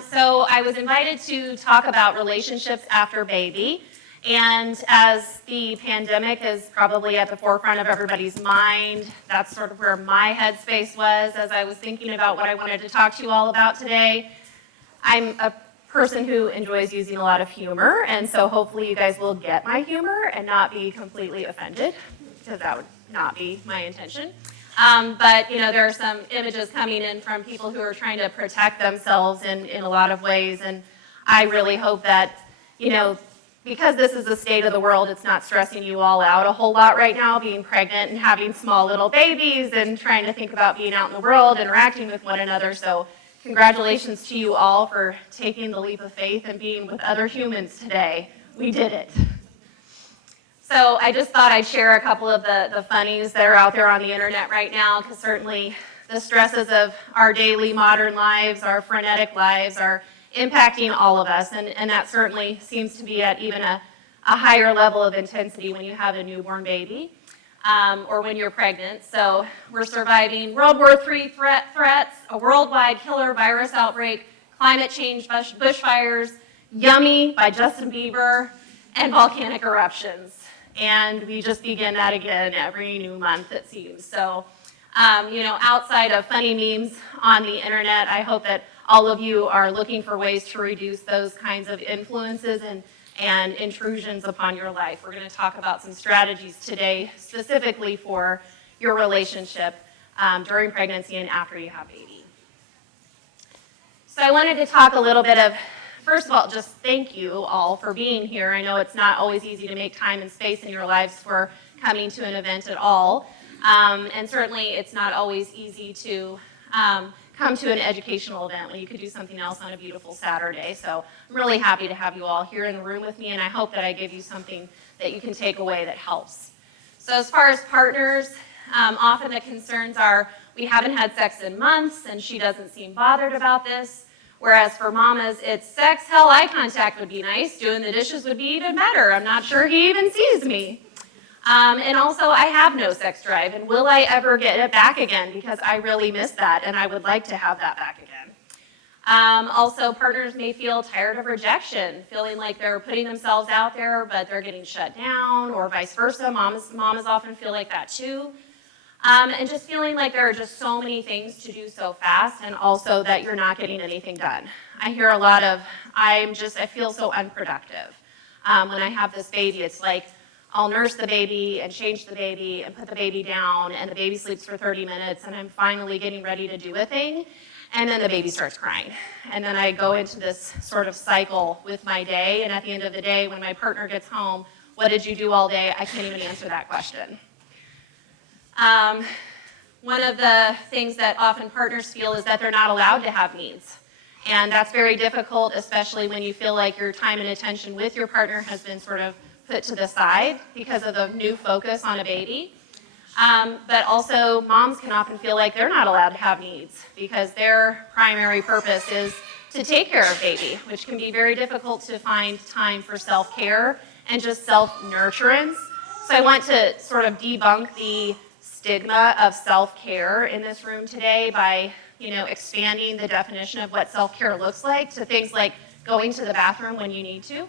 So I was invited to talk about relationships after baby. And as the pandemic is probably at the forefront of everybody's mind, that's sort of where my headspace was as I was thinking about what I wanted to talk to you all about today. I'm a person who enjoys using a lot of humor, and so hopefully you guys will get my humor and not be completely offended, because that would not be my intention. But there are some images coming in from people who are trying to protect themselves in a lot of ways, and I really hope that, because this is the state of the world, it's not stressing you all out a whole lot right now, being pregnant and having small little babies and trying to think about being out in the world, interacting with one another. So congratulations to you all for taking the leap of faith and being with other humans today. We did it. So I just thought I'd share a couple of the funnies that are out there on the internet right now, because certainly the stresses of our daily modern lives, our frenetic lives, are impacting all of us, and that certainly seems to be at even a higher level of intensity when you have a newborn baby or when you're pregnant. So we're surviving World War III threats, a worldwide killer virus outbreak, climate change, bushfires, Yummy by Justin Bieber, and volcanic eruptions. And we just begin that again every new month, it seems. So, outside of funny memes on the internet, I hope that all of you are looking for ways to reduce those kinds of influences and intrusions upon your life. We're going to talk about some strategies today specifically for your relationship during pregnancy and after you have baby. So I wanted to talk a little bit of, first of all, just thank you all for being here. I know it's not always easy to make time and space in your lives for coming to an event at all. And certainly it's not always easy to come to an educational event when you could do something else on a beautiful Saturday. So I'm really happy to have you all here in the room with me, and I hope that I give you something that you can take away that helps. So as far as partners, often the concerns are, we haven't had sex in months and she doesn't seem bothered about this. Whereas for mamas, it's sex, hell, eye contact would be nice. Doing the dishes would be even better. I'm not sure he even sees me. And also, I have no sex drive, and will I ever get it back again? Because I really miss that, and I would like to have that back again. Also, partners may feel tired of rejection, feeling like they're putting themselves out there, but they're getting shut down, or vice versa. Mamas often feel like that too. And just feeling like there are just so many things to do so fast, and also that you're not getting anything done. I hear a lot of, I feel so unproductive. When I have this baby, it's like, I'll nurse the baby and change the baby and put the baby down, and the baby sleeps for 30 minutes, and I'm finally getting ready to do a thing, and then the baby starts crying. And then I go into this sort of cycle with my day, and at the end of the day, when my partner gets home, what did you do all day? I can't even answer that question. One of the things that often partners feel is that they're not allowed to have needs. And that's very difficult, especially when you feel like your time and attention with your partner has been sort of put to the side because of the new focus on a baby. But also, moms can often feel like they're not allowed to have needs because their primary purpose is to take care of baby, which can be very difficult to find time for self-care and just self-nurturance. So I want to sort of debunk the stigma of self-care in this room today by, expanding the definition of what self-care looks like to things like going to the bathroom when you need to,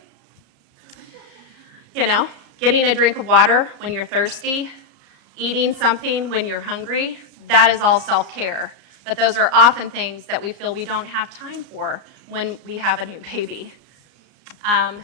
getting a drink of water when you're thirsty, eating something when you're hungry. That is all self-care. But those are often things that we feel we don't have time for when we have a new baby.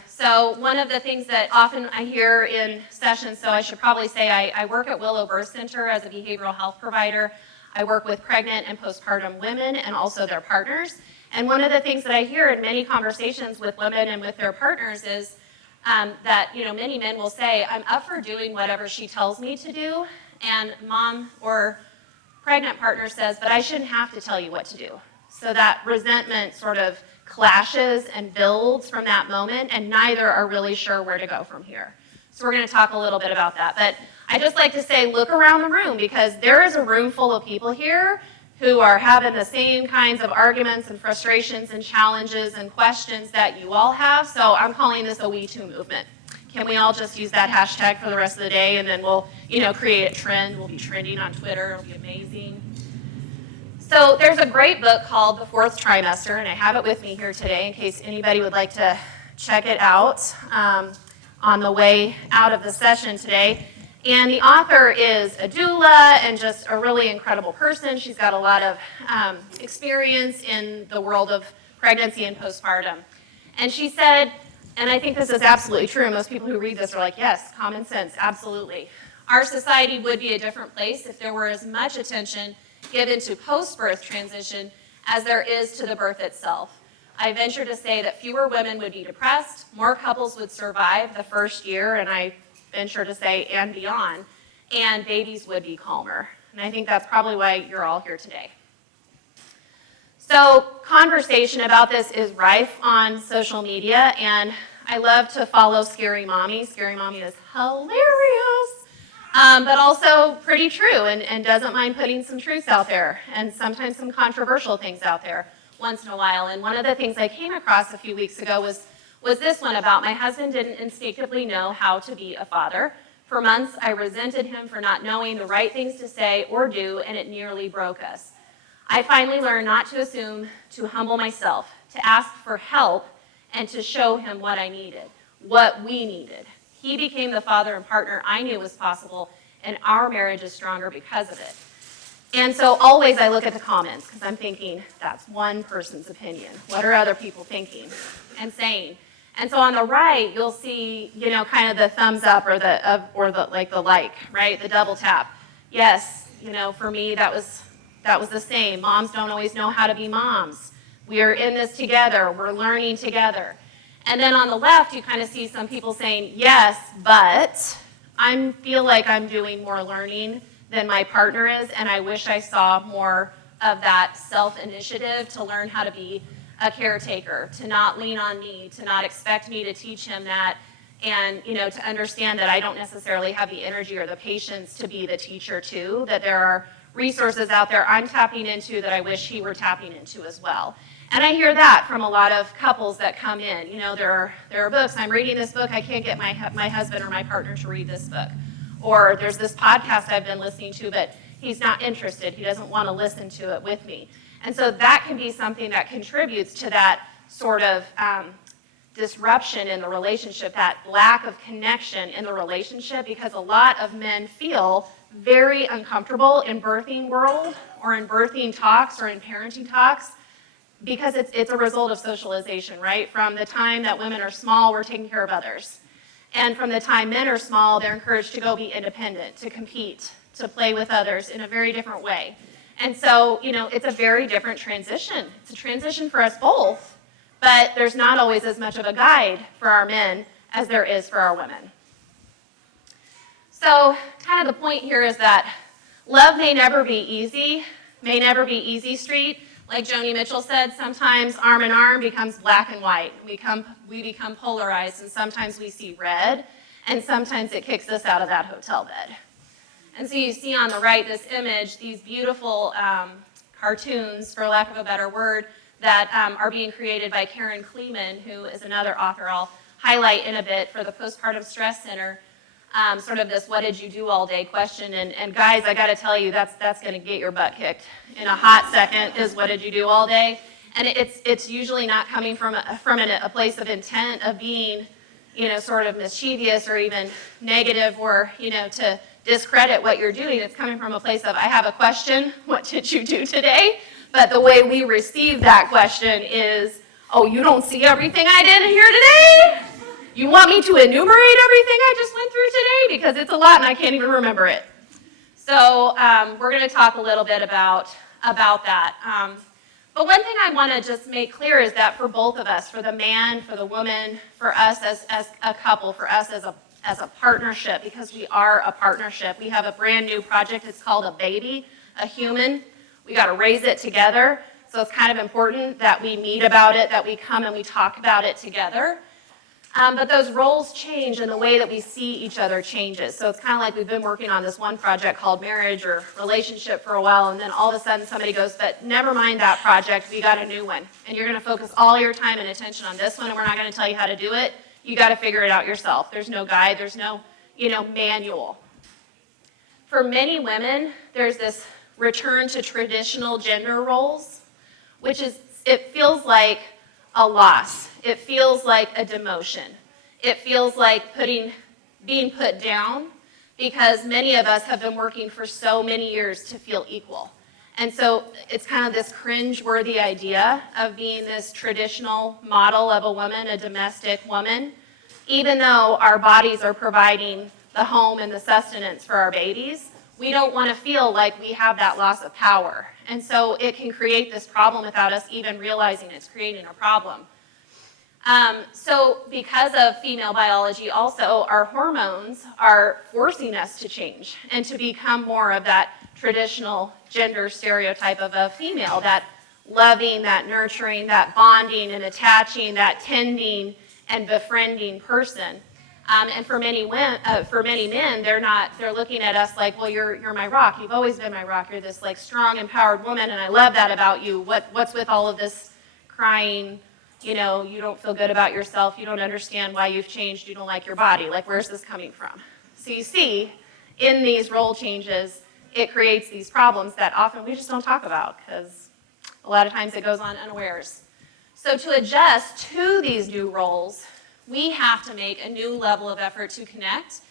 So one of the things that often I hear in sessions, so I should probably say I work at Willow Birth Center as a behavioral health provider. I work with pregnant and postpartum women and also their partners. And one of the things that I hear in many conversations with women and with their partners is that many men will say, I'm up for doing whatever she tells me to do, and mom or pregnant partner says, but I shouldn't have to tell you what to do. So that resentment sort of clashes and builds from that moment, and neither are really sure where to go from here. So we're going to talk a little bit about that. But I just like to say, look around the room, because there is a room full of people here who are having the same kinds of arguments and frustrations and challenges and questions that you all have. So I'm calling this a We Too movement. Can we all just use that hashtag for the rest of the day, and then we'll, create a trend. We'll be trending on Twitter. It'll be amazing. So there's a great book called The Fourth Trimester, and I have it with me here today in case anybody would like to check it out on the way out of the session today. And the author is a doula and just a really incredible person. She's got a lot of experience in the world of pregnancy and postpartum. And she said, and I think this is absolutely true, most people who read this are like, yes, common sense, absolutely. Our society would be a different place if there were as much attention given to post-birth transition as there is to the birth itself. I venture to say that fewer women would be depressed, more couples would survive the first year, and I venture to say and beyond, and babies would be calmer. And I think that's probably why you're all here today. So conversation about this is rife on social media, and I love to follow Scary Mommy. Scary Mommy is hilarious, but also pretty true and doesn't mind putting some truths out there and sometimes some controversial things out there once in a while. And one of the things I came across a few weeks ago was this one about my husband didn't instinctively know how to be a father. For months, I resented him for not knowing the right things to say or do, and it nearly broke us. I finally learned not to assume, to humble myself, to ask for help, and to show him what I needed, what we needed. He became the father and partner I knew was possible, and our marriage is stronger because of it. And so always I look at the comments, because I'm thinking, that's one person's opinion. What are other people thinking and saying? And so on the right, you'll see, kind of the thumbs up or the like, right? The double tap. Yes, for me, that was the same. Moms don't always know how to be moms. We are in this together. We're learning together. And then on the left, you kind of see some people saying, yes, but I feel like I'm doing more learning than my partner is, and I wish I saw more of that self-initiative to learn how to be a caretaker, to not lean on me, to not expect me to teach him that, and to understand that I don't necessarily have the energy or the patience to be the teacher too, that there are resources out there I'm tapping into that I wish he were tapping into as well. And I hear that from a lot of couples that come in. There are books. I'm reading this book. I can't get my husband or my partner to read this book. Or there's this podcast I've been listening to, but he's not interested. He doesn't want to listen to it with me. And so that can be something that contributes to that sort of disruption in the relationship, that lack of connection in the relationship, because a lot of men feel very uncomfortable in birthing world or in birthing talks or in parenting talks because it's a result of socialization, right? From the time that women are small, we're taking care of others. And from the time men are small, they're encouraged to go be independent, to compete, to play with others in a very different way. And so, it's a very different transition. It's a transition for us both, but there's not always as much of a guide for our men as there is for our women. So, kind of the point here is that love may never be easy street. Like Joni Mitchell said, sometimes arm in arm becomes black and white. We become polarized, and sometimes we see red, and sometimes it kicks us out of that hotel bed. And so you see on the right this image, these beautiful cartoons, for lack of a better word, that are being created by Karen Kleeman, who is another author I'll highlight in a bit for the Postpartum Stress Center. Sort of this what did you do all day question. And guys, I got to tell you, that's going to get your butt kicked in a hot second, is what did you do all day? And it's usually not coming from a place of intent of being, sort of mischievous or even negative or, to discredit what you're doing. It's coming from a place of, I have a question, what did you do today? But the way we receive that question is, oh, you don't see everything I did here today? You want me to enumerate everything I just went through today? Because it's a lot and I can't even remember it. So we're going to talk a little bit about that. But one thing I want to just make clear is that for both of us, for the man, for the woman, for us as a couple, for us as a partnership, because we are a partnership. We have a brand new project. It's called A Baby, a Human. We got to raise it together. So it's kind of important that we meet about it, that we come and we talk about it together. But those roles change and the way that we see each other changes. So it's kind of like we've been working on this one project called marriage or relationship for a while, and then all of a sudden somebody goes, but never mind that project, we got a new one. And you're going to focus all your time and attention on this one, and we're not going to tell you how to do it. You got to figure it out yourself. There's no guide, there's no, manual. For many women, there's this return to traditional gender roles, which is, it feels like a loss. It feels like a demotion. It feels like being put down, because many of us have been working for so many years to feel equal. And so it's kind of this cringe-worthy idea of being this traditional model of a woman, a domestic woman, even though our bodies are providing the home and the sustenance for our babies. We don't want to feel like we have that loss of power. And so it can create this problem without us even realizing it's creating a problem. So because of female biology also, our hormones are forcing us to change and to become more of that traditional gender stereotype of a female, that loving, that nurturing, that bonding and attaching, that tending and befriending person. And for many men, they're looking at us like, well, you're my rock. You've always been my rock. You're this like strong, empowered woman, and I love that about you. What's with all of this crying? You know, you don't feel good about yourself. You don't understand why you've changed. You don't like your body. Like, where's this coming from? So you see, in these role changes, it creates these problems that often we just don't talk about, because a lot of times it goes on unawares. So to adjust to these new roles, we have to make a new level of effort to connect,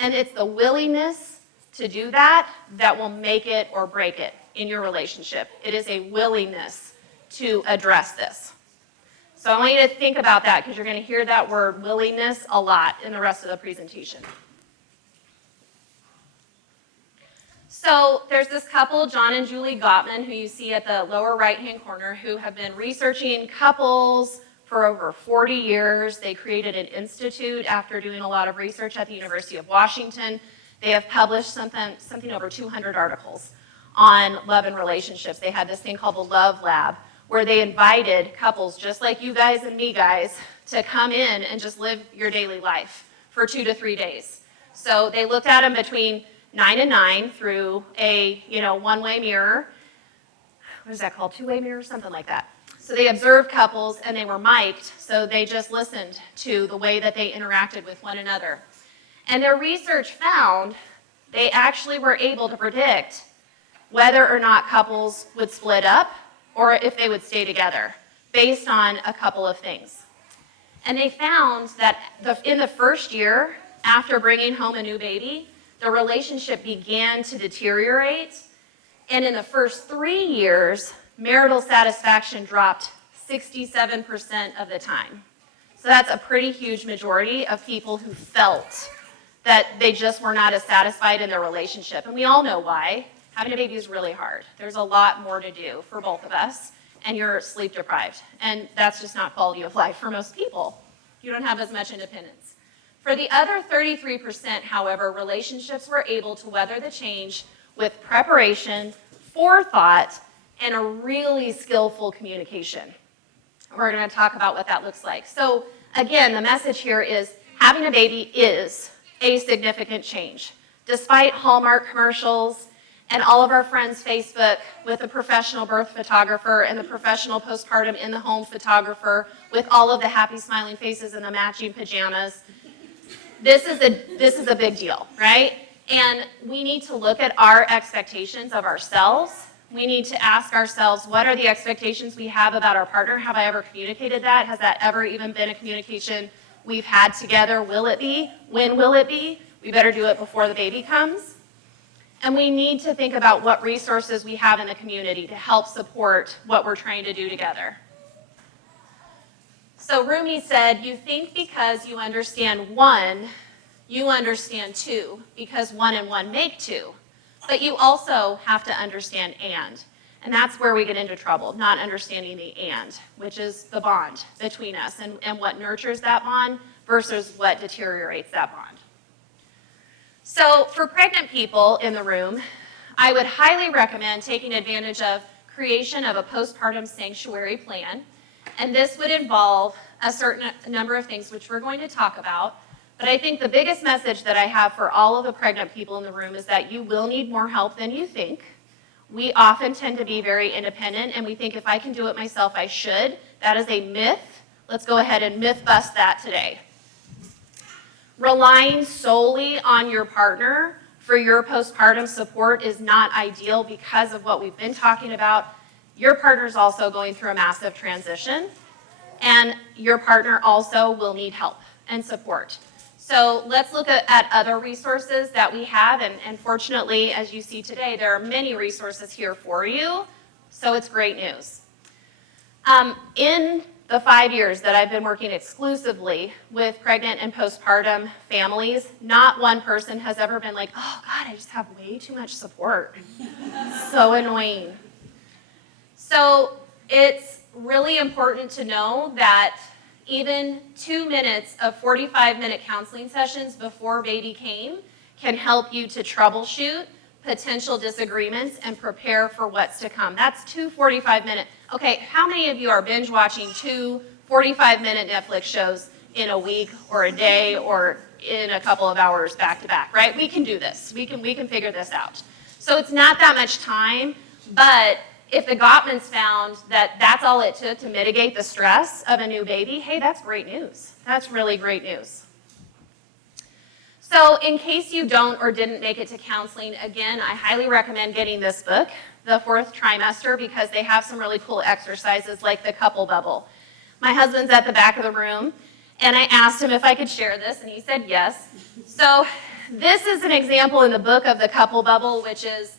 and it's the willingness to do that that will make it or break it in your relationship. It is a willingness to address this. So I want you to think about that, because you're going to hear that word willingness a lot in the rest of the presentation. So there's this couple, John and Julie Gottman, who you see at the lower right-hand corner, who have been researching couples for over 40 years. They created an institute after doing a lot of research at the University of Washington. They have published something over 200 articles on love and relationships. They had this thing called the Love Lab, where they invited couples just like you guys and me guys to come in and just live your daily life for 2 to 3 days. So they looked at them between 9 and 9 through a one-way mirror. What is that called? Two-way mirror? Something like that. So they observed couples, and they were mic'd, so they just listened to the way that they interacted with one another. And their research found they actually were able to predict whether or not couples would split up or if they would stay together based on a couple of things. And they found that in the first year after bringing home a new baby, the relationship began to deteriorate, and in the first 3 years, marital satisfaction dropped 67% of the time. So that's a pretty huge majority of people who felt that they just were not as satisfied in their relationship. And we all know why. Having a baby is really hard. There's a lot more to do for both of us, and you're sleep deprived. And that's just not quality of life for most people. You don't have as much independence. For the other 33%, however, relationships were able to weather the change with preparation, forethought, and a really skillful communication. We're going to talk about what that looks like. So again, the message here is having a baby is a significant change. Despite Hallmark commercials and all of our friends' Facebook with the professional birth photographer and the professional postpartum in the home photographer with all of the happy smiling faces and the matching pajamas, this is a big deal, right? And we need to look at our expectations of ourselves. We need to ask ourselves, what are the expectations we have about our partner? Have I ever communicated that? Has that ever even been a communication we've had together? Will it be? When will it be? We better do it before the baby comes. And we need to think about what resources we have in the community to help support what we're trying to do together. So Rumi said, you think because you understand one, you understand two, because one and one make two. But you also have to understand and. And that's where we get into trouble, not understanding the and, which is the bond between us and what nurtures that bond versus what deteriorates that bond. So for pregnant people in the room, I would highly recommend taking advantage of creation of a postpartum sanctuary plan. And this would involve a certain number of things, which we're going to talk about. But I think the biggest message that I have for all of the pregnant people in the room is that you will need more help than you think. We often tend to be very independent, and we think if I can do it myself, I should. That is a myth. Let's go ahead and myth bust that today. Relying solely on your partner for your postpartum support is not ideal because of what we've been talking about, your partner's also going through a massive transition, and your partner also will need help and support. So let's look at other resources that we have, and fortunately, as you see today, there are many resources here for you, so it's great news. In the 5 years that I've been working exclusively with pregnant and postpartum families, not one person has ever been like, oh God, I just have way too much support. So annoying. So it's really important to know that even 2 minutes of 45-minute counseling sessions before baby came can help you to troubleshoot potential disagreements and prepare for what's to come. That's 2 45-minute. Okay, how many of you are binge watching 2 45-minute Netflix shows in a week or a day or in a couple of hours back to back, right? We can do this. We can figure this out. So it's not that much time, but if the Gottmans found that that's all it took to mitigate the stress of a new baby, hey, that's great news. That's really great news. So in case you don't or didn't make it to counseling, again, I highly recommend getting this book, The Fourth Trimester, because they have some really cool exercises like the couple bubble. My husband's at the back of the room, and I asked him if I could share this, and he said yes. So this is an example in the book of the couple bubble, which is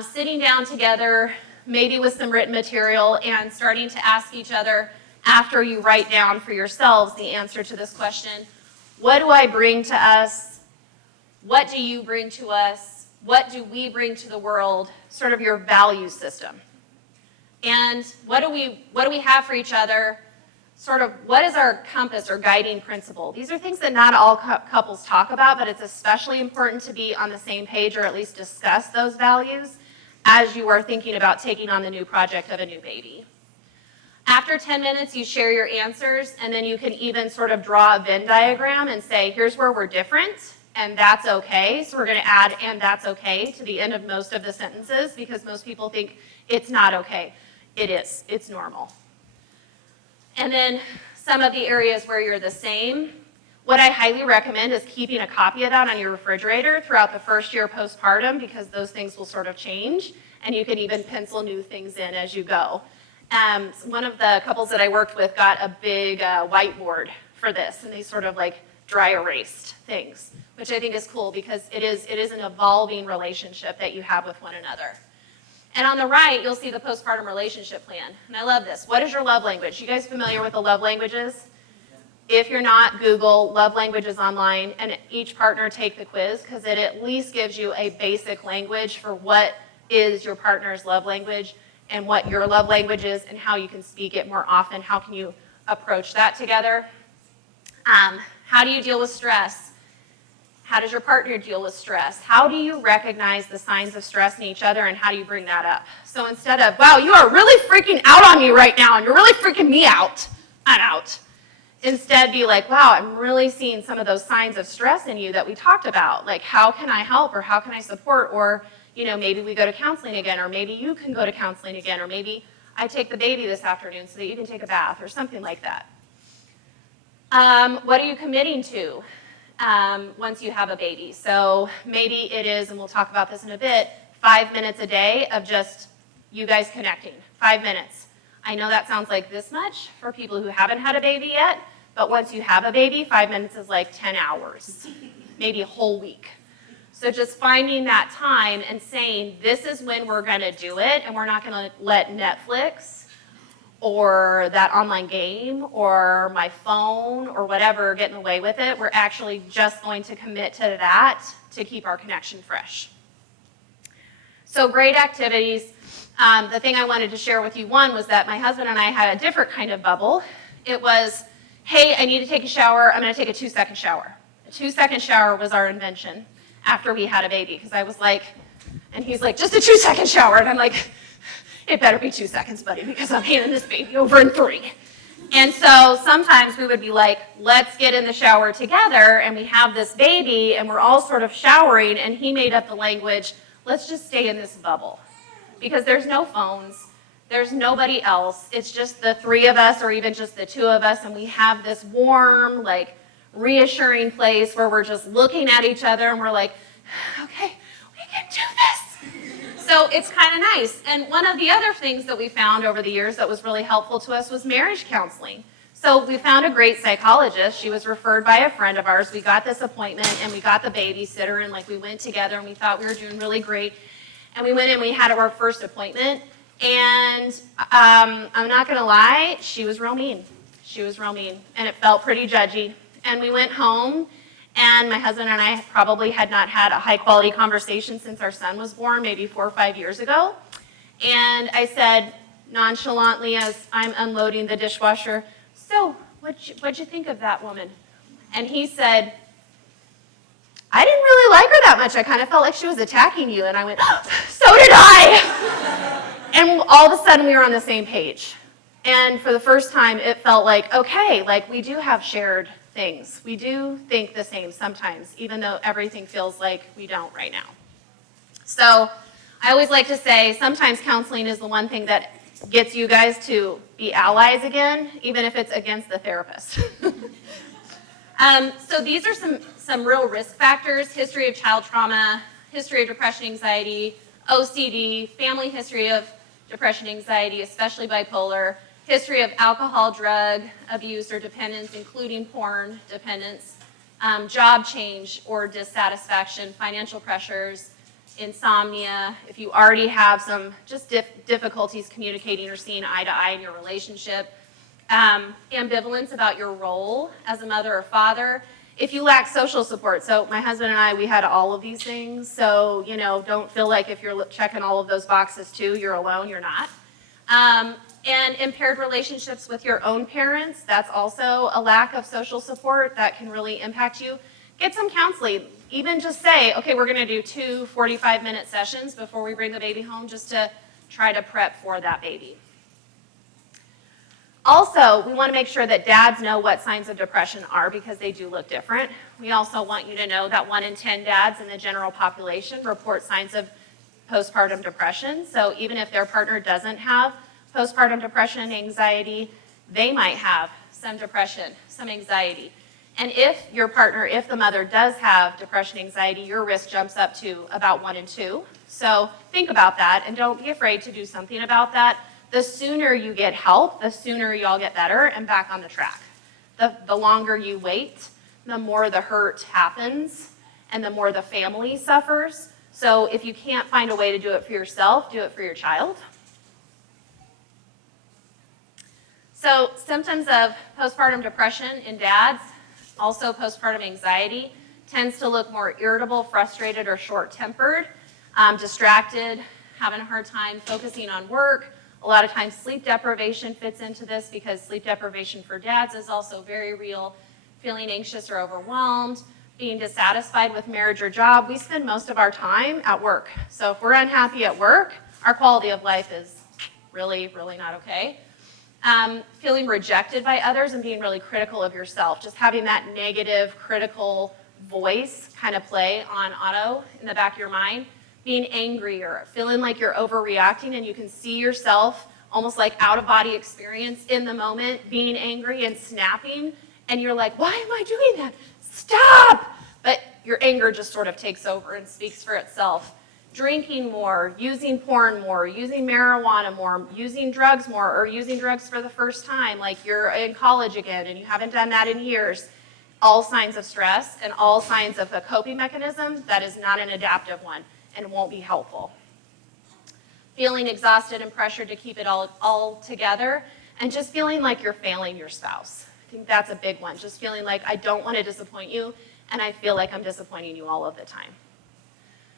sitting down together, maybe with some written material, and starting to ask each other, after you write down for yourselves the answer to this question, what do I bring to us? What do you bring to us? What do we bring to the world? Sort of your value system. And what do we have for each other? Sort of what is our compass or guiding principle? These are things that not all couples talk about, but it's especially important to be on the same page or at least discuss those values as you are thinking about taking on the new project of a new baby. After 10 minutes, you share your answers, and then you can even sort of draw a Venn diagram and say, here's where we're different, and that's okay. So we're going to add, and that's okay, to the end of most of the sentences, because most people think it's not okay. It is. It's normal. And then some of the areas where you're the same, what I highly recommend is keeping a copy of that on your refrigerator throughout the first year postpartum, because those things will sort of change, and you can even pencil new things in as you go. One of the couples that I worked with got a big whiteboard for this, and they sort of like dry erased things, which I think is cool because it is an evolving relationship that you have with one another. And on the right, you'll see the postpartum relationship plan. And I love this. What is your love language? You guys familiar with the love languages? If you're not, Google love languages online, and each partner take the quiz, because it at least gives you a basic language for what is your partner's love language and what your love language is and how you can speak it more often. How can you approach that together? How do you deal with stress? How does your partner deal with stress? How do you recognize the signs of stress in each other, and how do you bring that up? So instead of, wow, you are really freaking out on me right now, and you're really freaking me out, I'm out. Instead, be like, wow, I'm really seeing some of those signs of stress in you that we talked about. Like, how can I help, or how can I support, or maybe we go to counseling again, or maybe you can go to counseling again, or maybe I take the baby this afternoon so that you can take a bath, or something like that. What are you committing to once you have a baby? So maybe it is, and we'll talk about this in a bit, 5 minutes a day of just you guys connecting. 5 minutes. I know that sounds like this much for people who haven't had a baby yet, but once you have a baby, 5 minutes is like 10 hours, maybe a whole week. So just finding that time and saying, this is when we're going to do it, and we're not going to let Netflix or that online game or my phone or whatever get in the way with it. We're actually just going to commit to that to keep our connection fresh. So great activities. The thing I wanted to share with you, one, was that my husband and I had a different kind of bubble. It was, hey, I need to take a shower. I'm going to take a 2-second shower. A 2-second shower was our invention after we had a baby, because I was like, and he's like, just a 2-second shower. And I'm like, it better be 2 seconds, buddy, because I'm handing this baby over in 3. And so sometimes we would be like, let's get in the shower together, and we have this baby, and we're all sort of showering, and he made up the language, let's just stay in this bubble. Because there's no phones, there's nobody else, it's just the 3 of us, or even just the 2 of us, and we have this warm, like, reassuring place where we're just looking at each other, and we're like, okay, we can do this. So it's kind of nice. And one of the other things that we found over the years that was really helpful to us was marriage counseling. So we found a great psychologist. She was referred by a friend of ours. We got this appointment and we got the babysitter and we went together and we thought we were doing really great. And we went and we had our first appointment. And I'm not going to lie, she was real mean. She was real mean. And it felt pretty judgy. And we went home, and my husband and I probably had not had a high-quality conversation since our son was born, maybe 4 or 5 years ago. And I said, nonchalantly, as I'm unloading the dishwasher, so what'd you think of that woman? And he said, I didn't really like her that much. I kind of felt like she was attacking you. And I went, oh, so did I. And all of a sudden, we were on the same page. And for the first time, it felt like, okay, we do have shared things. We do think the same sometimes, even though everything feels like we don't right now. So I always like to say, sometimes counseling is the one thing that gets you guys to be allies again, even if it's against the therapist. So these are some real risk factors: history of child trauma, history of depression, anxiety, OCD, family history of depression, anxiety, especially bipolar, history of alcohol, drug abuse or dependence, including porn dependence, job change or dissatisfaction, financial pressures, insomnia, if you already have some just difficulties communicating or seeing eye to eye in your relationship, ambivalence about your role as a mother or father, if you lack social support. So my husband and I, we had all of these things. So, don't feel like if you're checking all of those boxes too, you're alone, you're not. And impaired relationships with your own parents, that's also a lack of social support that can really impact you. Get some counseling. Even just say, okay, we're going to do 2 45-minute sessions before we bring the baby home just to try to prep for that baby. Also, we want to make sure that dads know what signs of depression are because they do look different. We also want you to know that 1 in 10 dads in the general population report signs of postpartum depression. So even if their partner doesn't have postpartum depression and anxiety, they might have some depression, some anxiety. And if your partner, if the mother does have depression, anxiety, your risk jumps up to about 1 in 2. So think about that and don't be afraid to do something about that. The sooner you get help, the sooner you all get better and back on the track. The longer you wait, the more the hurt happens and the more the family suffers. So if you can't find a way to do it for yourself, do it for your child. So symptoms of postpartum depression in dads, also postpartum anxiety, tends to look more irritable, frustrated, or short-tempered, distracted, having a hard time focusing on work. A lot of times sleep deprivation fits into this because sleep deprivation for dads is also very real. Feeling anxious or overwhelmed, being dissatisfied with marriage or job. We spend most of our time at work. So if we're unhappy at work, our quality of life is really, really not okay. Feeling rejected by others and being really critical of yourself. Just having that negative, critical voice kind of play on auto in the back of your mind. Being angry or feeling like you're overreacting and you can see yourself almost like out-of-body experience in the moment, being angry and snapping, and you're like, why am I doing that? Stop! But your anger just sort of takes over and speaks for itself. Drinking more, using porn more, using marijuana more, using drugs more, or using drugs for the first time, like you're in college again and you haven't done that in years. All signs of stress and all signs of a coping mechanism that is not an adaptive one and won't be helpful. Feeling exhausted and pressured to keep it all together, and just feeling like you're failing your spouse. I think that's a big one. Just feeling like I don't want to disappoint you, and I feel like I'm disappointing you all of the time.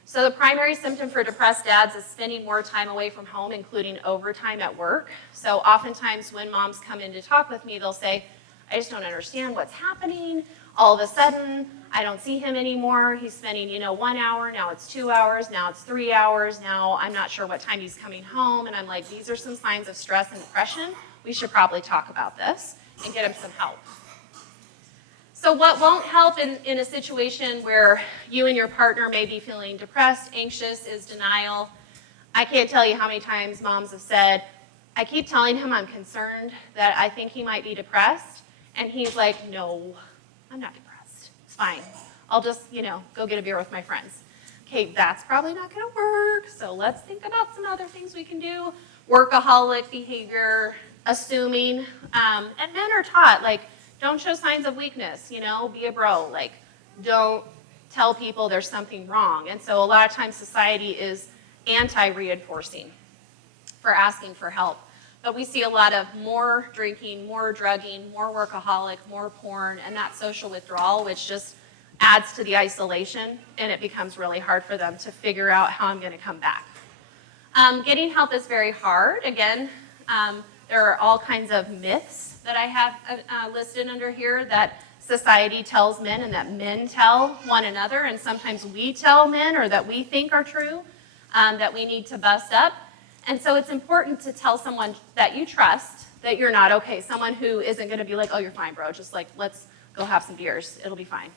So the primary symptom for depressed dads is spending more time away from home, including overtime at work. So oftentimes when moms come in to talk with me, they'll say, I just don't understand what's happening. All of a sudden, I don't see him anymore. He's spending, 1 hour, now it's 2 hours, now it's 3 hours, now I'm not sure what time he's coming home. And I'm like, these are some signs of stress and depression. We should probably talk about this and get him some help. So what won't help in a situation where you and your partner may be feeling depressed, anxious, is denial. I can't tell you how many times moms have said, I keep telling him I'm concerned that I think he might be depressed. And he's like, no, I'm not depressed. It's fine. I'll just, go get a beer with my friends. okay, that's probably not going to work, so let's think about some other things we can do. Workaholic behavior, assuming, and men are taught, like, don't show signs of weakness, you know, be a bro, like, don't tell people there's something wrong. And so a lot of times society is anti-reinforcing for asking for help. But we see a lot of more drinking, more drugging, more workaholic, more porn, and that social withdrawal, which just adds to the isolation, and it becomes really hard for them to figure out how I'm going to come back. Getting help is very hard. Again, there are all kinds of myths that I have listed under here that society tells men and that men tell one another, and sometimes we tell men or that we think are true that we need to bust up. And so it's important to tell someone that you trust that you're not okay, someone who isn't going to be like, oh, you're fine, bro, just like, let's go have some beers, it'll be fine.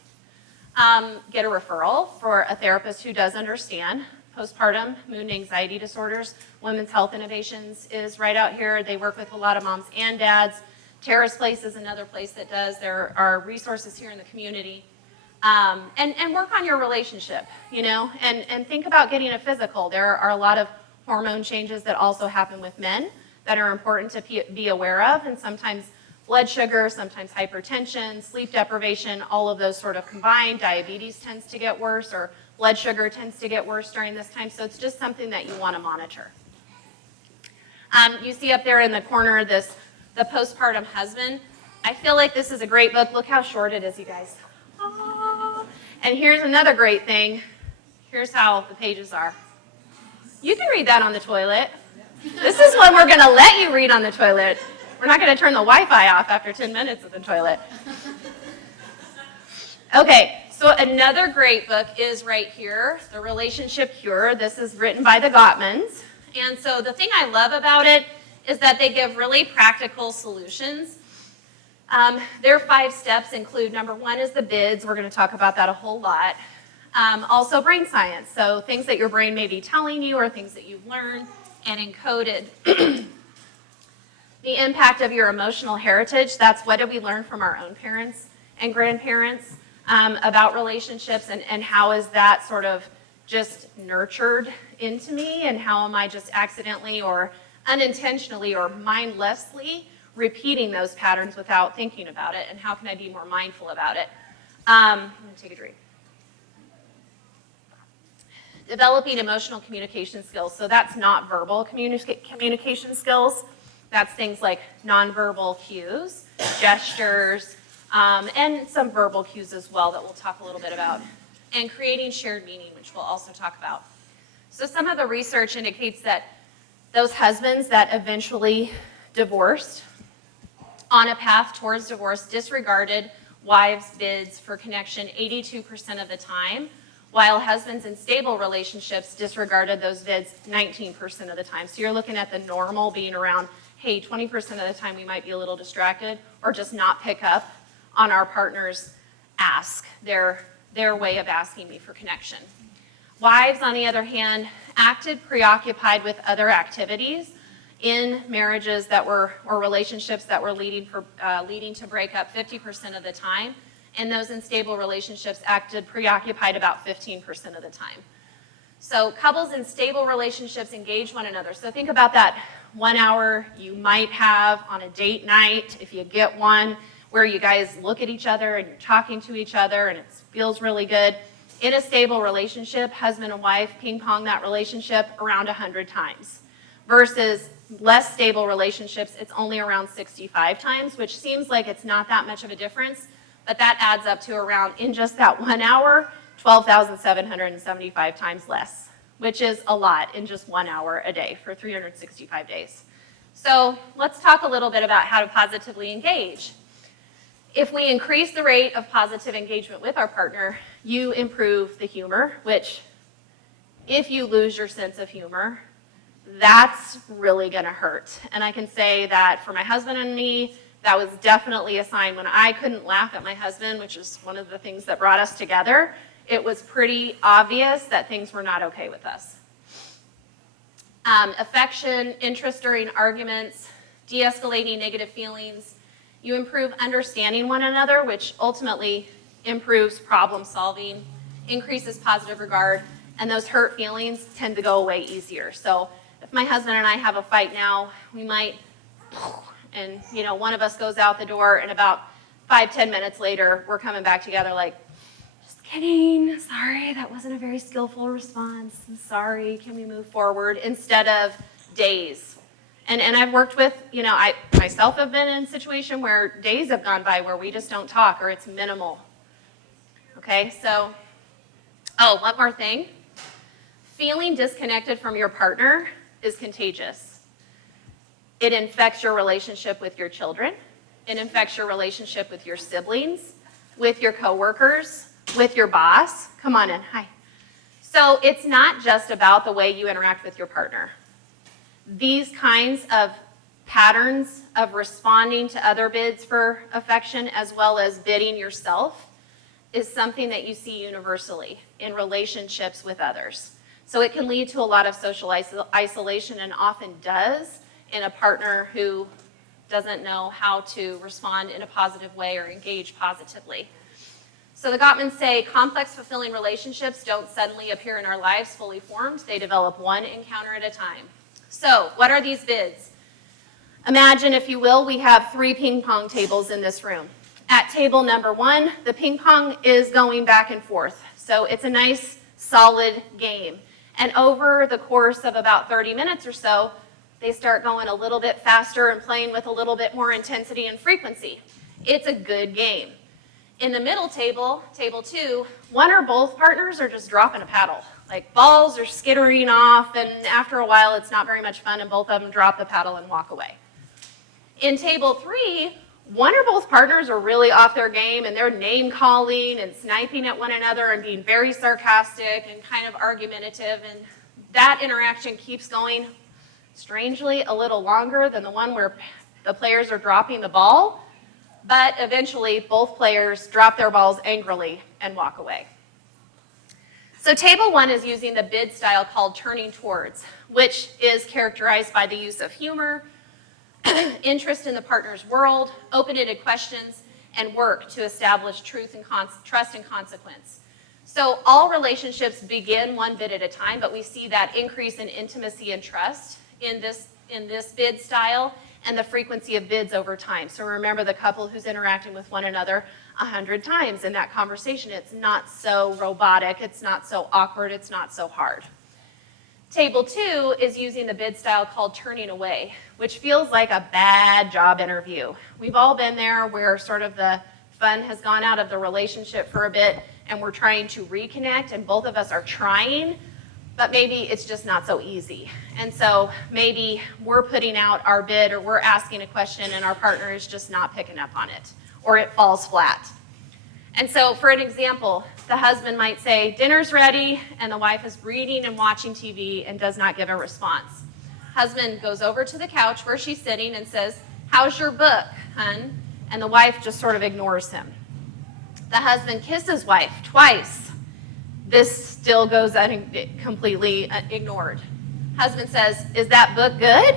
Get a referral for a therapist who does understand postpartum mood and anxiety disorders. Women's Health Innovations is right out here. They work with a lot of moms and dads. Terra's Place is another place that does. There are resources here in the community. And work on your relationship, you know, and think about getting a physical. There are a lot of hormone changes that also happen with men that are important to be aware of, and sometimes blood sugar, sometimes hypertension, sleep deprivation, all of those sort of combined. Diabetes tends to get worse, or blood sugar tends to get worse during this time, so it's just something that you want to monitor. You see up there in the corner The Postpartum Husband. I feel like this is a great book. Look how short it is, you guys. Aww. And here's another great thing. Here's how the pages are. You can read that on the toilet. This is one we're going to let you read on the toilet. We're not going to turn the Wi-Fi off after 10 minutes of the toilet. Okay, so another great book is right here, The Relationship Cure. This is written by the Gottmans. And so the thing I love about it is that they give really practical solutions. Their 5 steps include, number 1 is the BIDS. We're going to talk about that a whole lot. Also brain science, so things that your brain may be telling you or things that you've learned and encoded. The impact of your emotional heritage, that's what did we learn from our own parents and grandparents about relationships, and how is that sort of just nurtured into me, and how am I just accidentally or unintentionally or mindlessly repeating those patterns without thinking about it, and how can I be more mindful about it? I'm going to take a drink. Developing emotional communication skills. So that's not verbal communication skills. That's things like nonverbal cues, gestures, and some verbal cues as well that we'll talk a little bit about. And creating shared meaning, which we'll also talk about. So some of the research indicates that those husbands that eventually divorced on a path towards divorce disregarded wives' bids for connection 82% of the time, while husbands in stable relationships disregarded those bids 19% of the time. So you're looking at the normal being around, hey, 20% of the time we might be a little distracted or just not pick up on our partner's ask, their way of asking me for connection. Wives, on the other hand, acted preoccupied with other activities in marriages that were, or relationships that were leading to breakup 50% of the time. And those in stable relationships acted preoccupied about 15% of the time. So couples in stable relationships engage one another. So think about that 1 hour you might have on a date night, if you get one, where you guys look at each other and you're talking to each other and it feels really good. In a stable relationship, husband and wife ping pong that relationship around 100 times. Versus less stable relationships, it's only around 65 times, which seems like it's not that much of a difference. But that adds up to around, in just that 1 hour, 12,775 times less, which is a lot in just 1 hour a day for 365 days. So let's talk a little bit about how to positively engage. If we increase the rate of positive engagement with our partner, you improve the humor, which if you lose your sense of humor, that's really going to hurt. And I can say that for my husband and me, that was definitely a sign when I couldn't laugh at my husband, which is one of the things that brought us together. It was pretty obvious that things were not okay with us. Affection, interest during arguments, de-escalating negative feelings. You improve understanding one another, which ultimately improves problem solving, increases positive regard, and those hurt feelings tend to go away easier. So if my husband and I have a fight now, we might, and one of us goes out the door, and about 5-10 minutes later, we're coming back together like, just kidding, sorry, that wasn't a very skillful response, I'm sorry, can we move forward, instead of days. And I've worked with, I myself have been in a situation where days have gone by where we just don't talk, or it's minimal. Okay, so, one more thing. Feeling disconnected from your partner is contagious. It infects your relationship with your children. It infects your relationship with your siblings, with your coworkers, with your boss. Come on in, hi. So it's not just about the way you interact with your partner. These kinds of patterns of responding to other bids for affection, as well as bidding yourself, is something that you see universally in relationships with others. So it can lead to a lot of social isolation, and often does, in a partner who doesn't know how to respond in a positive way or engage positively. So the Gottmans say complex, fulfilling relationships don't suddenly appear in our lives fully formed. They develop one encounter at a time. So what are these bids? Imagine, if you will, we have 3 ping pong tables in this room. At table number 1, the ping pong is going back and forth. So it's a nice, solid game. And over the course of about 30 minutes or so, they start going a little bit faster and playing with a little bit more intensity and frequency. It's a good game. In the middle table, table 2, one or both partners are just dropping a paddle. Like, balls are skittering off, and after a while it's not very much fun, and both of them drop the paddle and walk away. In table 3, one or both partners are really off their game, and they're name calling and sniping at one another and being very sarcastic and kind of argumentative, and that interaction keeps going, strangely, a little longer than the one where the players are dropping the ball, but eventually both players drop their balls angrily and walk away. So table 1 is using the bid style called turning towards, which is characterized by the use of humor, interest in the partner's world, open-ended questions, and work to establish truth and trust and consequence. So all relationships begin one bid at a time, but we see that increase in intimacy and trust in this bid style, and the frequency of bids over time. So remember the couple who's interacting with one another 100 times in that conversation. It's not so robotic, it's not so awkward, it's not so hard. Table 2 is using the bid style called turning away, which feels like a bad job interview. We've all been there where sort of the fun has gone out of the relationship for a bit, and we're trying to reconnect, and both of us are trying, but maybe it's just not so easy. And so maybe we're putting out our bid, or we're asking a question, and our partner is just not picking up on it, or it falls flat. And so for an example, the husband might say, dinner's ready, and the wife is reading and watching TV and does not give a response. Husband goes over to the couch where she's sitting and says, how's your book, hun? And the wife just sort of ignores him. The husband kisses wife twice. This still goes completely ignored. Husband says, is that book good?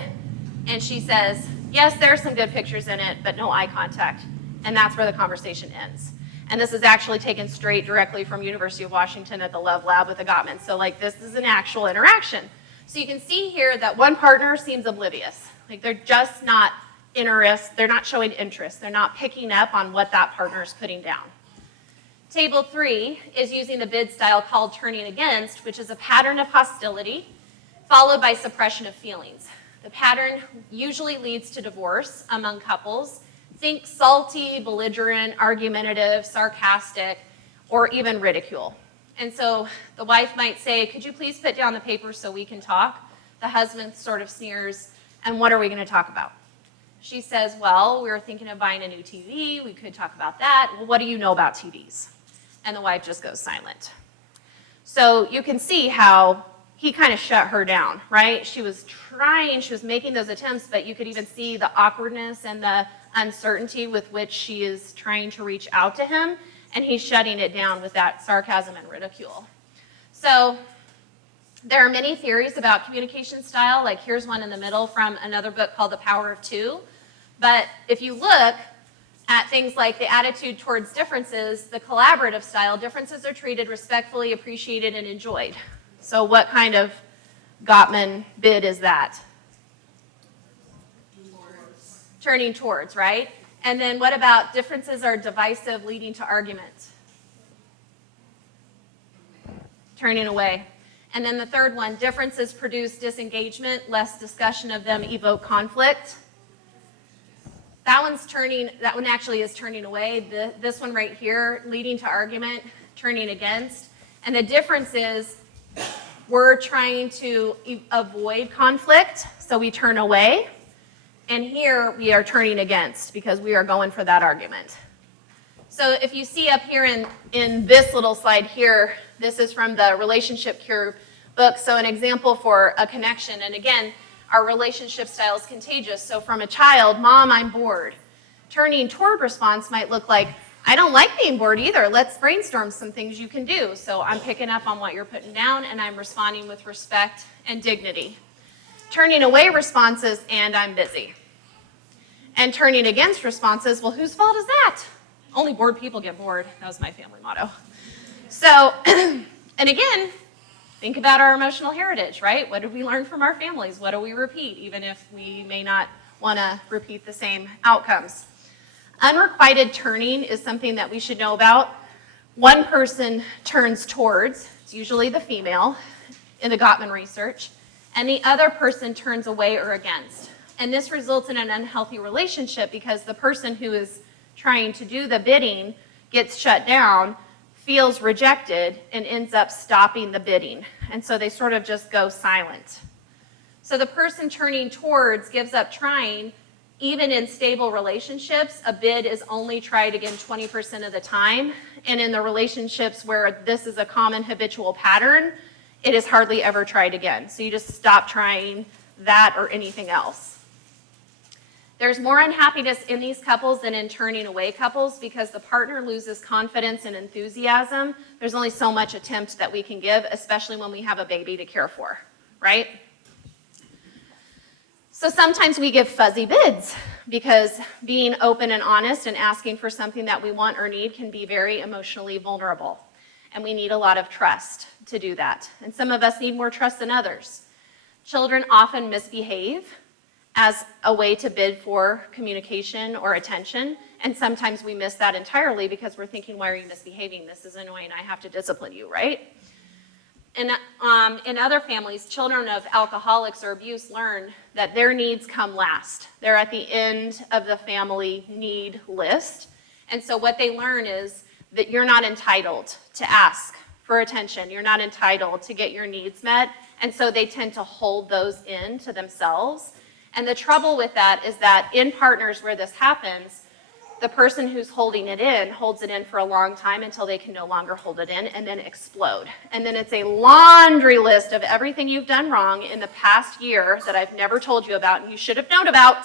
And she says, yes, there are some good pictures in it, but no eye contact. And that's where the conversation ends. And this is actually taken straight directly from University of Washington at the Love Lab with the Gottmans. So like, this is an actual interaction. So you can see here that one partner seems oblivious. Like, they're just not interested, they're not showing interest. They're not picking up on what that partner is putting down. Table 3 is using the bid style called turning against, which is a pattern of hostility followed by suppression of feelings. The pattern usually leads to divorce among couples. Think salty, belligerent, argumentative, sarcastic, or even ridicule. And so the wife might say, could you please put down the paper so we can talk? The husband sort of sneers, and what are we going to talk about? She says, well, we were thinking of buying a new TV. We could talk about that. Well, what do you know about TVs? And the wife just goes silent. So you can see how he kind of shut her down, right? She was trying, she was making those attempts, but you could even see the awkwardness and the uncertainty with which she is trying to reach out to him, and he's shutting it down with that sarcasm and ridicule. So there are many theories about communication style. Like, here's one in the middle from another book called The Power of Two. But if you look at things like the attitude towards differences, the collaborative style, differences are treated respectfully, appreciated, and enjoyed. So what kind of Gottman bid is that? Turning towards, right? And then what about differences are divisive, leading to argument? Turning away. And then the third one, differences produce disengagement, less discussion of them evoke conflict. That one actually is turning away. This one right here, leading to argument, turning against. And the difference is we're trying to avoid conflict, so we turn away. And here we are turning against because we are going for that argument. So if you see up here in this little slide here, this is from the Relationship Cure book. So an example for a connection. And again, our relationship style is contagious. So from a child, Mom, I'm bored. Turning toward response might look like, I don't like being bored either. Let's brainstorm some things you can do. So I'm picking up on what you're putting down and I'm responding with respect and dignity. Turning away responses, and I'm busy. And turning against responses, well, whose fault is that? Only bored people get bored. That was my family motto. So, and again, think about our emotional heritage, right? What did we learn from our families? What do we repeat, even if we may not want to repeat the same outcomes? Unrequited turning is something that we should know about. One person turns towards, it's usually the female in the Gottman research, and the other person turns away or against. And this results in an unhealthy relationship because the person who is trying to do the bidding gets shut down, feels rejected, and ends up stopping the bidding. And so they sort of just go silent. So the person turning towards gives up trying. Even in stable relationships, a bid is only tried again 20% of the time. And in the relationships where this is a common habitual pattern, it is hardly ever tried again. So you just stop trying that or anything else. There's more unhappiness in these couples than in turning away couples because the partner loses confidence and enthusiasm. There's only so much attempt that we can give, especially when we have a baby to care for, right? So sometimes we give fuzzy bids because being open and honest and asking for something that we want or need can be very emotionally vulnerable. And we need a lot of trust to do that. And some of us need more trust than others. Children often misbehave as a way to bid for communication or attention. And sometimes we miss that entirely because we're thinking, why are you misbehaving? This is annoying. I have to discipline you, right? And in other families, children of alcoholics or abuse learn that their needs come last. They're at the end of the family need list. And so what they learn is that you're not entitled to ask for attention. You're not entitled to get your needs met. And so they tend to hold those in to themselves. And the trouble with that is that in partners where this happens, the person who's holding it in holds it in for a long time until they can no longer hold it in and then explode. And then it's a laundry list of everything you've done wrong in the past year that I've never told you about and you should have known about,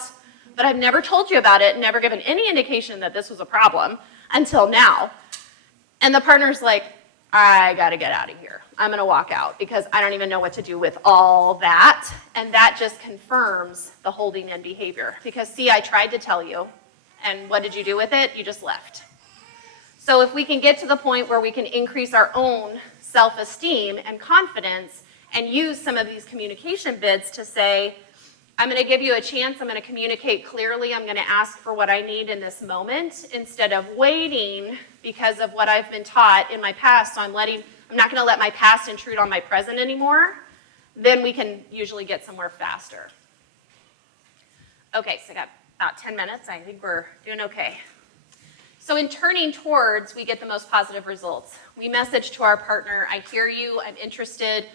but I've never told you about it and never given any indication that this was a problem until now. And the partner's like, I gotta get out of here. I'm gonna walk out because I don't even know what to do with all that. And that just confirms the holding in behavior. Because see, I tried to tell you, and what did you do with it? You just left. So if we can get to the point where we can increase our own self-esteem and confidence and use some of these communication bids to say, I'm going to give you a chance, I'm going to communicate clearly, I'm going to ask for what I need in this moment instead of waiting because of what I've been taught in my past, so I'm not going to let my past intrude on my present anymore, then we can usually get somewhere faster. Okay, so I got about 10 minutes. I think we're doing okay. So in turning towards, we get the most positive results. We message to our partner, I hear you, I'm interested,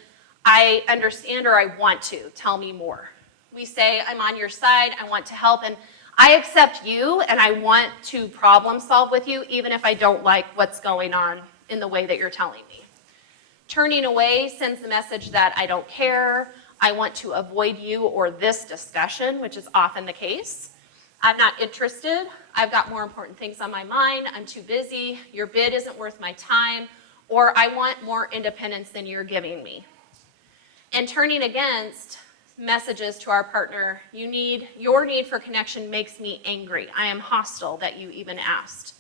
I understand, or I want to. Tell me more. We say, I'm on your side, I want to help, and I accept you, and I want to problem solve with you, even if I don't like what's going on in the way that you're telling me. Turning away sends the message that I don't care, I want to avoid you or this discussion, which is often the case. I'm not interested, I've got more important things on my mind, I'm too busy, your bid isn't worth my time, or I want more independence than you're giving me. And turning against messages to our partner, your need for connection makes me angry. I am hostile that you even asked.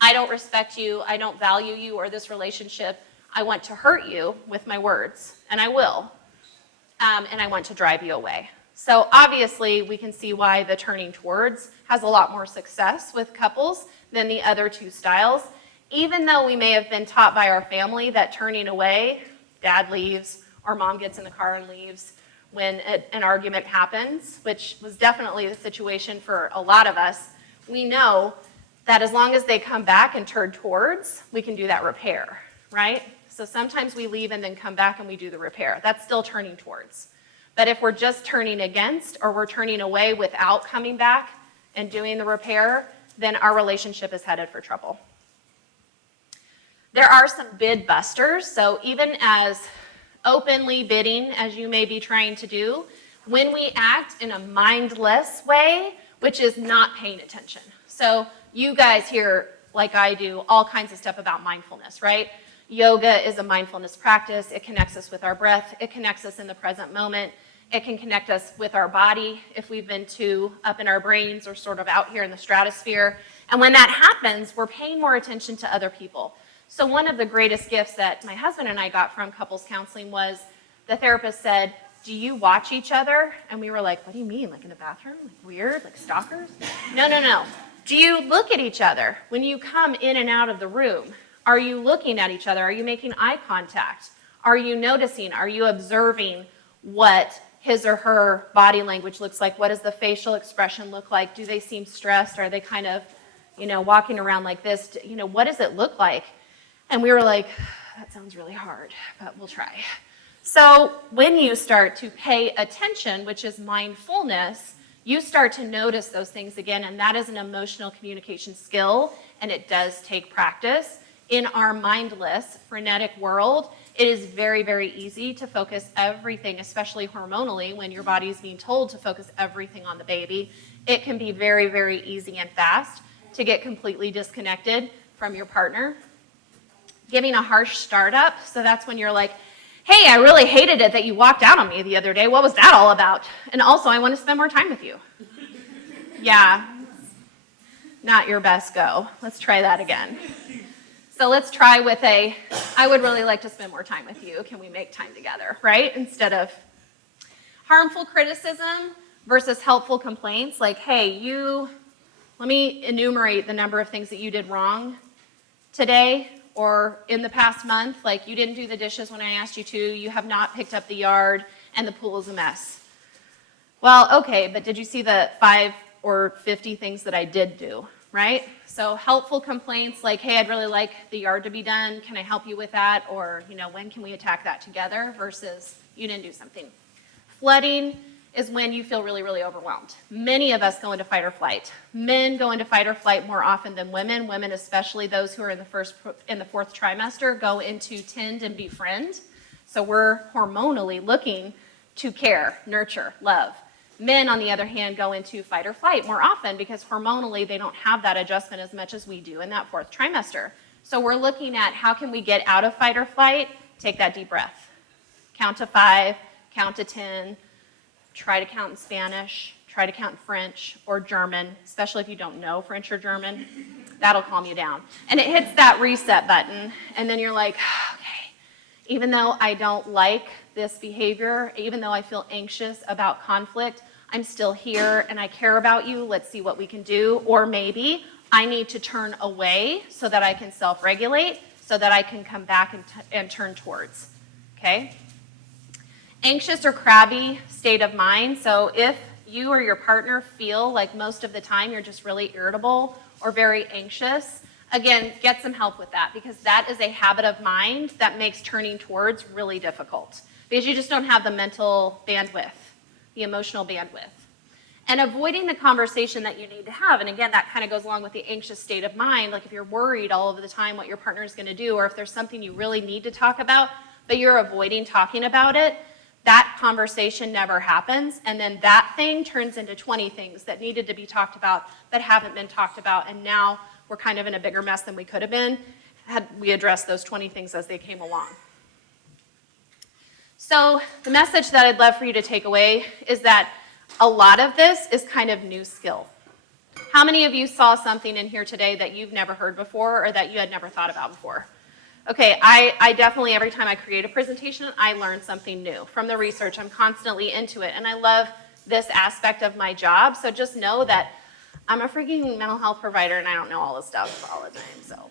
I don't respect you, I don't value you or this relationship. I want to hurt you with my words, and I will, and I want to drive you away. So obviously, we can see why the turning towards has a lot more success with couples than the other two styles. Even though we may have been taught by our family that turning away, dad leaves, or mom gets in the car and leaves when an argument happens, which was definitely the situation for a lot of us, we know that as long as they come back and turn towards, we can do that repair, right? So sometimes we leave and then come back and we do the repair. That's still turning towards. But if we're just turning against or we're turning away without coming back and doing the repair, then our relationship is headed for trouble. There are some bid busters. So even as openly bidding as you may be trying to do, when we act in a mindless way, which is not paying attention. So you guys hear, like I do, all kinds of stuff about mindfulness, right? Yoga is a mindfulness practice. It connects us with our breath. It connects us in the present moment. It can connect us with our body if we've been too up in our brains or sort of out here in the stratosphere. And when that happens, we're paying more attention to other people. So one of the greatest gifts that my husband and I got from couples counseling was the therapist said, do you watch each other? And we were like, what do you mean? Like in the bathroom? Like weird? Like stalkers? No. Do you look at each other when you come in and out of the room? Are you looking at each other? Are you making eye contact? Are you noticing? Are you observing what his or her body language looks like? What does the facial expression look like? Do they seem stressed? Are they kind of, walking around like this? What does it look like? And we were like, that sounds really hard, but we'll try. So when you start to pay attention, which is mindfulness, you start to notice those things again, and that is an emotional communication skill, and it does take practice. In our mindless, frenetic world, it is very, very easy to focus everything, especially hormonally, when your body is being told to focus everything on the baby. It can be very, very easy and fast to get completely disconnected from your partner. Giving a harsh startup, so that's when you're like, hey, I really hated it that you walked out on me the other day. What was that all about? And also, I want to spend more time with you. Yeah, not your best go. Let's try that again. So let's try with I would really like to spend more time with you. Can we make time together, right? Instead of harmful criticism versus helpful complaints, like, hey, let me enumerate the number of things that you did wrong today or in the past month. Like, you didn't do the dishes when I asked you to, you have not picked up the yard, and the pool is a mess. Well, okay, but did you see the 5 or 50 things that I did do, right? So helpful complaints like, hey, I'd really like the yard to be done. Can I help you with that? Or, when can we attack that together versus you didn't do something. Flooding is when you feel really, really overwhelmed. Many of us go into fight or flight. Men go into fight or flight more often than women. Women, especially those who are in the fourth trimester, go into tend and befriend. So we're hormonally looking to care, nurture, love. Men, on the other hand, go into fight or flight more often because hormonally they don't have that adjustment as much as we do in that fourth trimester. So we're looking at how can we get out of fight or flight? Take that deep breath. Count to 5, count to 10, try to count in Spanish, try to count in French or German, especially if you don't know French or German. That'll calm you down. And it hits that reset button, and then you're like, okay, even though I don't like this behavior, even though I feel anxious about conflict, I'm still here and I care about you. Let's see what we can do. Or maybe I need to turn away so that I can self-regulate, so that I can come back and turn towards, okay? Anxious or crabby state of mind. So if you or your partner feel like most of the time you're just really irritable or very anxious, again, get some help with that, because that is a habit of mind that makes turning towards really difficult because you just don't have the mental bandwidth, the emotional bandwidth. And avoiding the conversation that you need to have, and again, that kind of goes along with the anxious state of mind, like if you're worried all of the time what your partner is going to do, or if there's something you really need to talk about, but you're avoiding talking about it, that conversation never happens, and then that thing turns into 20 things that needed to be talked about that haven't been talked about, and now we're kind of in a bigger mess than we could have been had we addressed those 20 things as they came along. So the message that I'd love for you to take away is that a lot of this is kind of new skill. How many of you saw something in here today that you've never heard before or that you had never thought about before? Okay, I definitely, every time I create a presentation, I learn something new from the research. I'm constantly into it, and I love this aspect of my job. So just know that I'm a freaking mental health provider, and I don't know all this stuff all the time.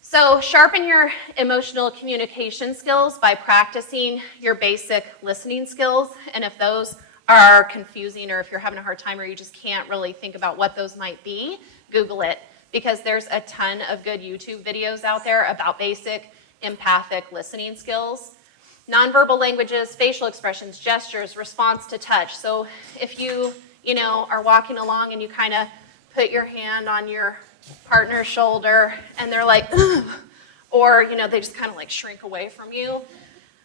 So sharpen your emotional communication skills by practicing your basic listening skills. And if those are confusing, or if you're having a hard time, or you just can't really think about what those might be, Google it. Because there's a ton of good YouTube videos out there about basic empathic listening skills. Nonverbal languages, facial expressions, gestures, response to touch. So if you are walking along and you kind of put your hand on your partner's shoulder and they're like, ugh, or they just kind of like shrink away from you.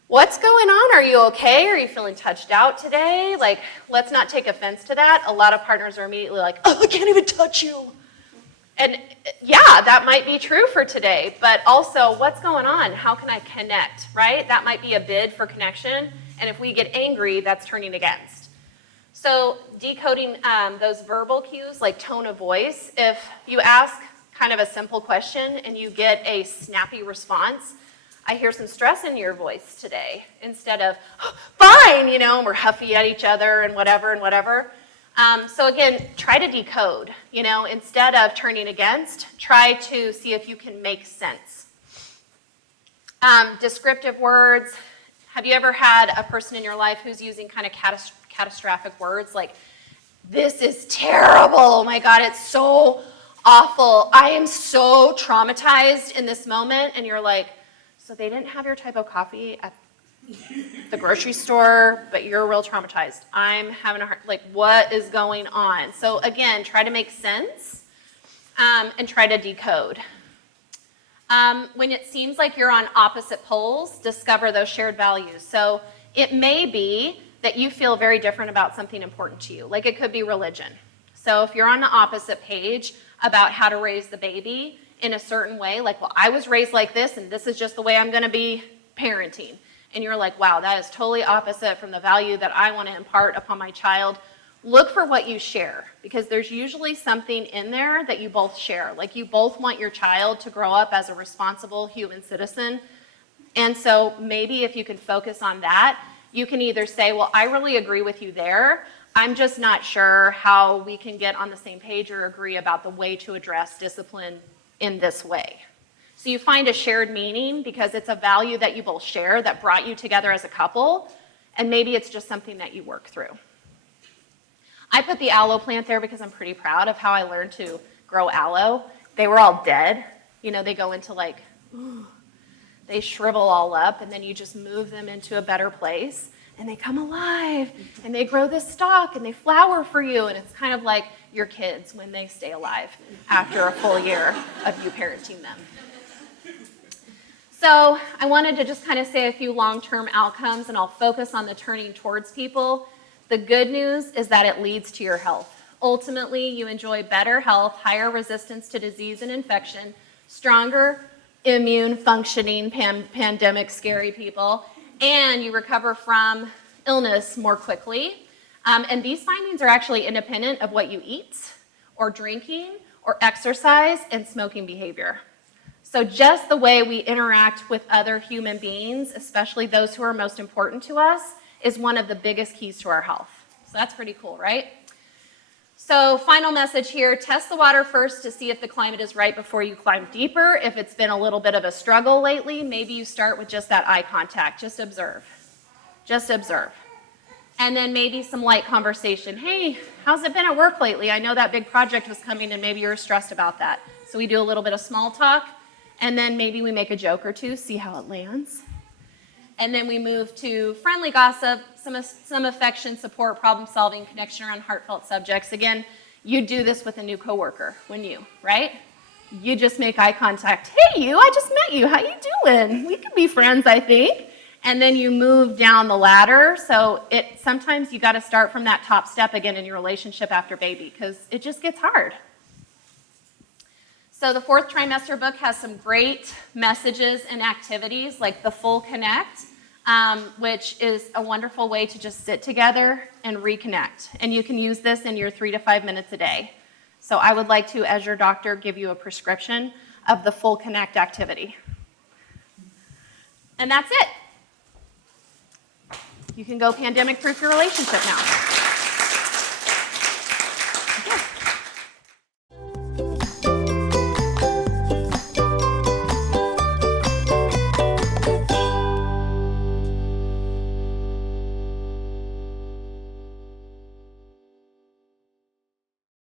What's going on? Are you okay? Are you feeling touched out today? Like, let's not take offense to that. A lot of partners are immediately like, oh, I can't even touch you. And yeah, that might be true for today, but also what's going on? How can I connect, right? That might be a bid for connection, and if we get angry, that's turning against. So decoding those verbal cues like tone of voice, if you ask kind of a simple question and you get a snappy response, I hear some stress in your voice today, instead of, oh, fine, and we're huffy at each other and whatever. So again, try to decode, instead of turning against, try to see if you can make sense. Descriptive words. Have you ever had a person in your life who's using kind of catastrophic words like, this is terrible, oh my God, it's so awful, I am so traumatized in this moment, and you're like, so they didn't have your type of coffee at the grocery store, but you're real traumatized. I'm having a hard, what is going on? So again, try to make sense and try to decode. When it seems like you're on opposite poles, discover those shared values. So it may be that you feel very different about something important to you. Like it could be religion. So if you're on the opposite page about how to raise the baby in a certain way, like, well, I was raised like this and this is just the way I'm going to be parenting. And you're like, wow, that is totally opposite from the value that I want to impart upon my child. Look for what you share, because there's usually something in there that you both share. Like you both want your child to grow up as a responsible human citizen. And so maybe if you can focus on that, you can either say, well, I really agree with you there. I'm just not sure how we can get on the same page or agree about the way to address discipline in this way. So you find a shared meaning because it's a value that you both share that brought you together as a couple, and maybe it's just something that you work through. I put the aloe plant there because I'm pretty proud of how I learned to grow aloe. They were all dead. They go into they shrivel all up, and then you just move them into a better place, and they come alive, and they grow this stalk, and they flower for you, and it's kind of like your kids when they stay alive after a full year of you parenting them. So I wanted to just kind of say a few long-term outcomes, and I'll focus on the turning towards people. The good news is that it leads to your health. Ultimately, you enjoy better health, higher resistance to disease and infection, stronger immune functioning, pandemic scary people, and you recover from illness more quickly. And these findings are actually independent of what you eat or drinking or exercise and smoking behavior. So just the way we interact with other human beings, especially those who are most important to us, is one of the biggest keys to our health. So that's pretty cool, right? So final message here, test the water first to see if the climate is right before you climb deeper. If it's been a little bit of a struggle lately, maybe you start with just that eye contact. Just observe. Just observe. And then maybe some light conversation. Hey, how's it been at work lately? I know that big project was coming and maybe you're stressed about that. So we do a little bit of small talk. And then maybe we make a joke or two, see how it lands. And then we move to friendly gossip, some affection, support, problem solving, connection around heartfelt subjects. Again, you do this with a new coworker, wouldn't you, right? You just make eye contact. Hey, you, I just met you. How you doing? We could be friends, I think. And then you move down the ladder. So sometimes you got to start from that top step again in your relationship after baby, because it just gets hard. So the 4th trimester book has some great messages and activities like the Full Connect, which is a wonderful way to just sit together and reconnect. And you can use this in your 3 to 5 minutes a day. So I would like to, as your doctor, give you a prescription of the Full Connect activity. And that's it. You can go pandemic-proof your relationship now.